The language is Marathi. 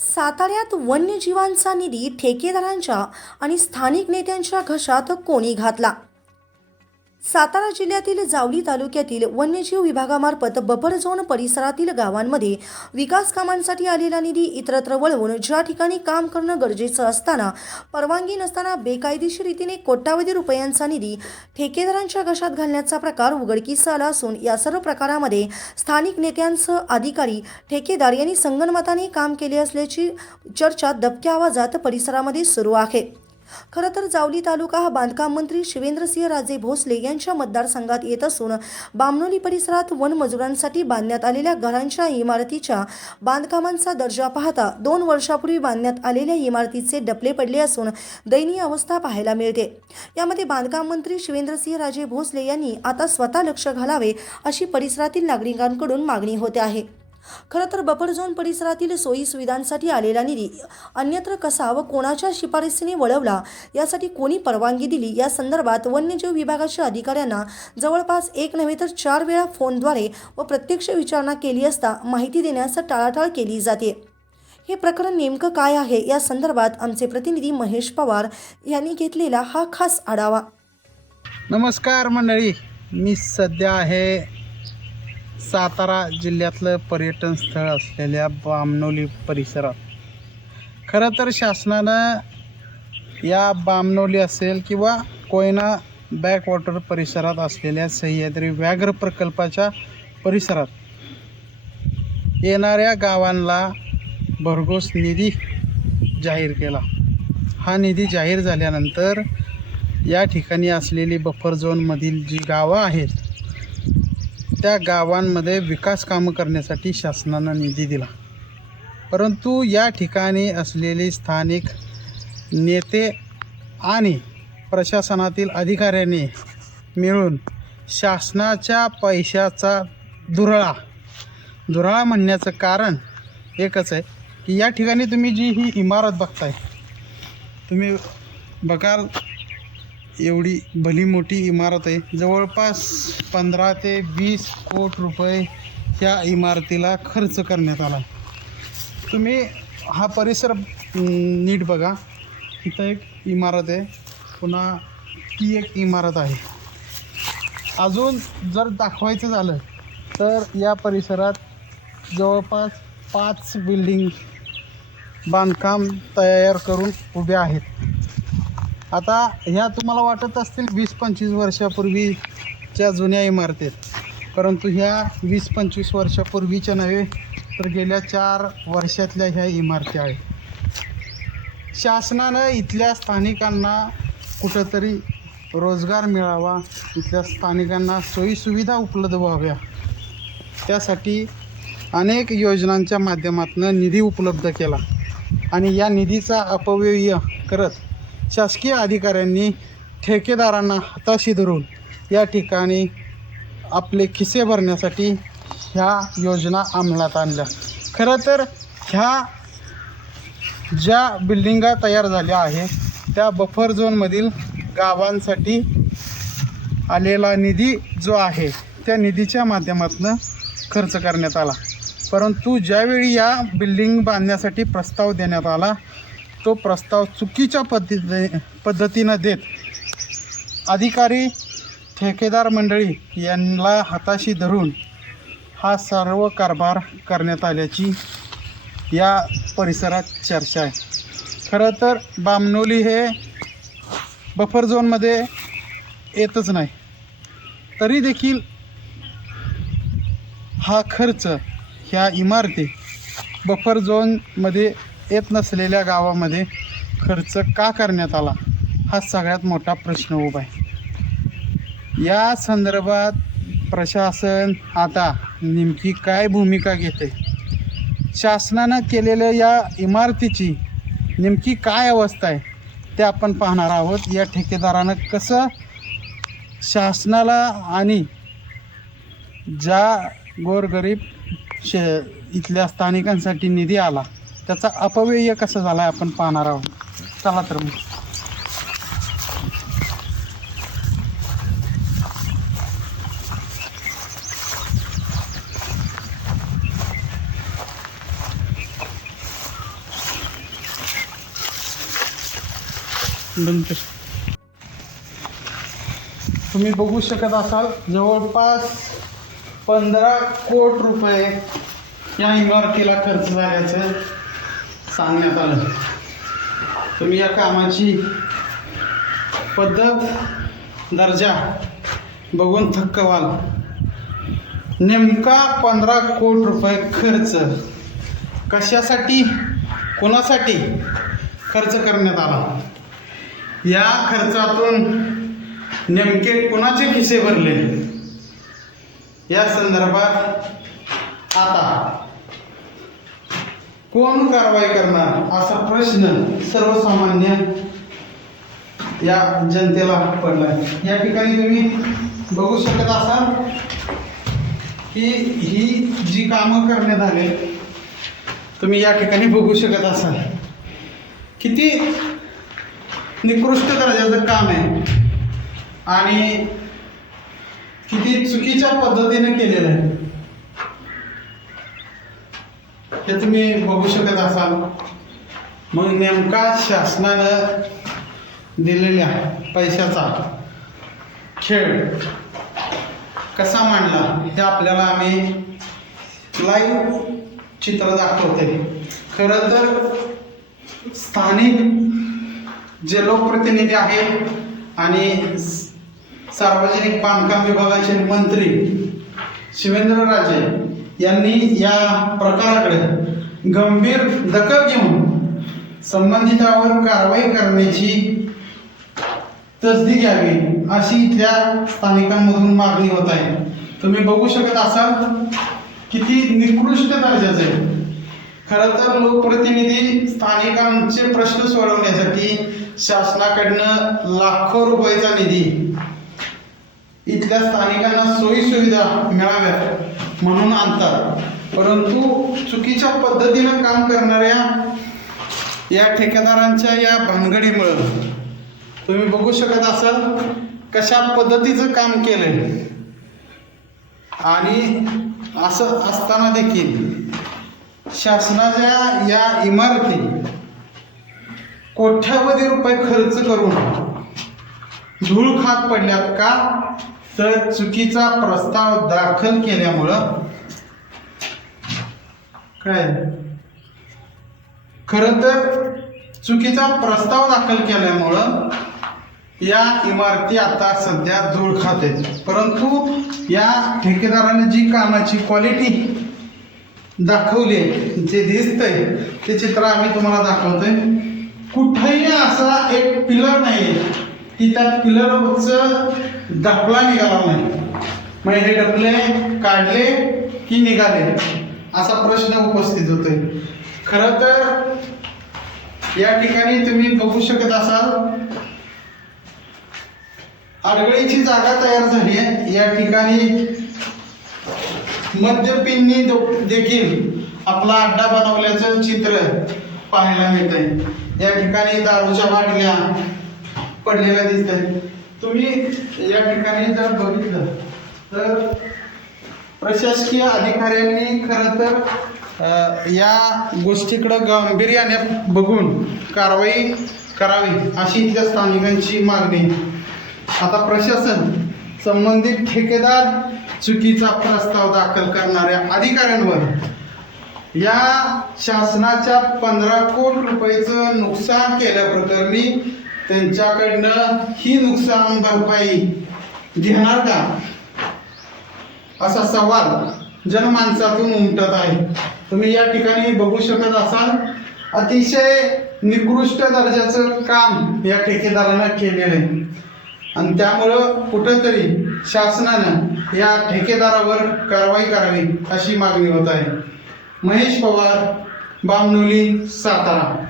साताऱ्यात वन्यजीवांचा निधी ठेकेदारांच्या आणि स्थानिक नेत्यांच्या घशात कोणी घातला? सातारा जिल्ह्यातील जावली तालुक्यातील वन्यजीव विभागामार्फत बफर झोन परिसरातील गावांमध्ये विकास कामांसाठी आलेला निधी इतरत्र वळवून ज्या ठिकाणी काम करणं गरजेचं असताना परवानगी नसताना बेकायदेशीर रीतीने कोट्यावधी रुपयांचा निधी ठेकेदारांच्या घशात घालण्याचा प्रकार उघडकीस आला असून या सर्व प्रकारामध्ये स्थानिक नेत्यांसह अधिकारी ठेकेदार यांनी संगनमताने काम केले असल्याची चर्चा दबक्या आवाजात परिसरामध्ये सुरू आहे. खरं तर जावली तालुका हा बांधकाम मंत्री शिवेंद्रसिंह राजे भोसले यांच्या मतदारसंघात येत असून बामनोली परिसरात वनमजुरांसाठी बांधण्यात आलेल्या घरांच्या इमारतीच्या बांधकामांचा दर्जा पाहता दोन वर्षापूर्वी बांधण्यात आलेल्या इमारतीचे डपले पडले असून दयनीय अवस्था पाहायला मिळते. यामध्ये बांधकाम मंत्री शिवेंद्रसिंह राजे भोसले यांनी आता स्वतः लक्ष घालावे अशी परिसरातील नागरिकांकडून मागणी होते आहे. खरं तर बफर झोन परिसरातील सोयी सुविधांसाठी आलेला निधी अन्यत्र कसा व कोणाच्या शिफारसीने वळवला यासाठी कोणी परवानगी दिली या संदर्भात वन्यजीव विभागाच्या अधिकाऱ्यांना जवळपास एक नव्हे तर चार वेळा फोनद्वारे व प्रत्यक्ष विचारणा केली असता माहिती देण्यास टाळाटाळ केली जाते. हे प्रकरण नेमकं काय आहे? या संदर्भात आमचे प्रतिनिधी महेश पवार यांनी घेतलेला हा खास आढावा. नमस्कार मंडळी मी सध्या आहे सातारा जिल्ह्यातलं पर्यटन स्थळ असलेल्या बामनोली परिसरात. खरं तर शासनानं या बामनोली असेल किंवा कोयना बॅकवॉटर परिसरात असलेल्या सह्याद्री व्याघ्र प्रकल्पाच्या परिसरात येणाऱ्या गावांना भरघोस निधी जाहीर केला. हा निधी जाहीर झाल्यानंतर या ठिकाणी असलेली बफर झोनमधील जी गावं आहेत त्या गावांमध्ये विकास कामं करण्यासाठी शासनानं निधी दिला. परंतु या ठिकाणी असलेले स्थानिक नेते आणि प्रशासनातील अधिकाऱ्यांनी मिळून शासनाच्या पैशाचा दुरळा दुराळा म्हणण्याचं कारण एकच आहे की या ठिकाणी तुम्ही जी ही इमारत बघताय तुम्ही बघाल एवढी भली मोठी इमारत आहे. जवळपास पंधरा ते वीस कोट रुपये ह्या इमारतीला खर्च करण्यात आला. तुम्ही हा परिसर नीट बघा. इथं एक इमारत आहे. पुन्हा ती एक इमारत आहे. अजून जर दाखवायचं झालं तर या परिसरात जवळपास पाच बिल्डिंग बांधकाम तयार करून उभ्या आहेत. आता ह्या तुम्हाला वाटत असतील वीस पंचवीस वर्षापूर्वीच्या जुन्या इमारतीत. परंतु ह्या वीस पंचवीस वर्षापूर्वीच्या नव्हे तर गेल्या चार वर्षातल्या ह्या इमारती आहेत. शासनानं इथल्या स्थानिकांना कुठंतरी रोजगार मिळावा इथल्या स्थानिकांना सोयीसुविधा उपलब्ध व्हाव्या त्यासाठी अनेक योजनांच्या माध्यमातून निधी उपलब्ध केला. आणि या निधीचा अपव्यय करत शासकीय अधिकाऱ्यांनी ठेकेदारांना हाताशी धरून या ठिकाणी आपले खिसे भरण्यासाठी ह्या योजना अंमलात आणल्या. खरं तर ह्या ज्या बिल्डिंगा तयार झाल्या आहेत त्या बफर झोनमधील गावांसाठी आलेला निधी जो आहे त्या निधीच्या माध्यमातून खर्च करण्यात आला. परंतु ज्यावेळी या बिल्डिंग बांधण्यासाठी प्रस्ताव देण्यात आला तो प्रस्ताव चुकीच्या पद्धती पद्धतीनं देत. अधिकारी ठेकेदार मंडळी यांना हाताशी धरून हा सर्व कारभार करण्यात आल्याची या परिसरात चर्चा आहे. खरं तर बामनोली हे बफर झोनमध्ये येतच नाही. तरी देखील हा खर्च ह्या इमारती बफर झोनमध्ये येत नसलेल्या गावामध्ये खर्च का करण्यात आला हा सगळ्यात मोठा प्रश्न उभा आहे. या संदर्भात प्रशासन आता नेमकी काय भूमिका घेते? शासनानं केलेल्या या इमारतीची नेमकी काय अवस्था आहे ते आपण पाहणार आहोत. या ठेकेदारानं कसं शासनाला आणि ज्या गोरगरीब शे इथल्या स्थानिकांसाठी निधी आला त्याचा अपव्यय कसा झाला आहे आपण पाहणार आहोत. चला तर मग. तुम्ही बघू शकत असाल जवळपास पंधरा कोट रुपये या इमारतीला खर्च झाल्याचं. सांगण्यात आलं. तुम्ही या कामाची पद्धत दर्जा बघून थक्क व्हाल. नेमका पंधरा कोट रुपये खर्च कशासाठी कोणासाठी खर्च करण्यात आला? या खर्चातून नेमके कोणाचे खिसे भरले? या संदर्भात आता कोण कारवाई करणार? असा प्रश्न सर्वसामान्य या जनतेला पडला या ठिकाणी तुम्ही बघू शकत असाल की ही जी कामं करण्यात आले तुम्ही या ठिकाणी बघू शकत असाल. किती निकृष्ट दर्जाचं काम आहे. आणि किती चुकीच्या पद्धतीने केलेलं आहे. हे तुम्ही बघू शकत असाल. मग नेमका शासनानं दिलेल्या पैशाचा खेळ कसा मांडला हे आपल्याला आम्ही लाईव्ह चित्र दाखवते. खरं तर स्थानिक जे लोकप्रतिनिधी आहेत आणि सार्वजनिक बांधकाम विभागाचे मंत्री शिवेंद्रराजे यांनी या प्रकाराकडे गंभीर दखल घेऊन संबंधितावर कारवाई करण्याची तसदी घ्यावी अशी इथल्या स्थानिकांमधून मागणी होत आहे तुम्ही बघू शकत असाल किती निकृष्ट दर्जाचे आहे. खरं तर लोकप्रतिनिधी स्थानिकांचे प्रश्न सोडवण्यासाठी शासनाकडनं लाखो रुपयाचा निधी इथल्या स्थानिकांना सोयी सुविधा मिळाव्यात म्हणून आणतात. परंतु चुकीच्या पद्धतीनं काम करणाऱ्या या ठेकेदारांच्या या भानगडीमुळं तुम्ही बघू शकत असाल कशा पद्धतीचं काम केलंय. आणि असं असताना देखील शासनाच्या या इमारती कोट्यावधी रुपये खर्च करून धूळ खात पडल्यात का? तर चुकीचा प्रस्ताव दाखल केल्यामुळं काय? खरं तर चुकीचा प्रस्ताव दाखल केल्यामुळं या इमारती आता सध्या धूळ खात आहेत. परंतु या ठेकेदाराने जी कामाची क्वालिटी दाखवली आहे जे दिसतंय ते चित्र आम्ही तुम्हाला दाखवतोय. कुठेही असा एक पिलर नाही की त्या पिलरचं डपला निघाला नाही मग म्हणजे हे डपले काढले की निघाले? असा प्रश्न उपस्थित होतोय. खरं तर या ठिकाणी तुम्ही बघू शकत असाल आडगळीची जागा तयार झाली आहे. या ठिकाणी मद्यपिंनी दो- देखील आपला अड्डा बनवल्याचं चित्र पाहायला मिळत आहे या ठिकाणी दारूच्या बाटल्या पडलेल्या दिसत आहेत तुम्ही या ठिकाणी जर बघितलं तर प्रशासकीय अधिकाऱ्यांनी खरं तर या गोष्टीकडं गांभीर्याने बघून कारवाई करावी अशी त्या स्थानिकांची मागणी. आता प्रशासन संबंधित ठेकेदार चुकीचा प्रस्ताव दाखल करणाऱ्या अधिकाऱ्यांवर या शासनाच्या पंधरा कोटी रुपयाचं नुकसान केल्याप्रकरणी त्यांच्याकडनं ही नुकसान भरपाई घेणार का? असा सवाल जनमानसातून उमटत आहे. तुम्ही या ठिकाणी बघू शकत असाल अतिशय निकृष्ट दर्जाचं काम या ठेकेदारानं केलेलं आहे. आणि त्यामुळं कुठंतरी शासनानं या ठेकेदारावर कारवाई करावी अशी मागणी होत आहे. महेश पवार बामनोली सातारा.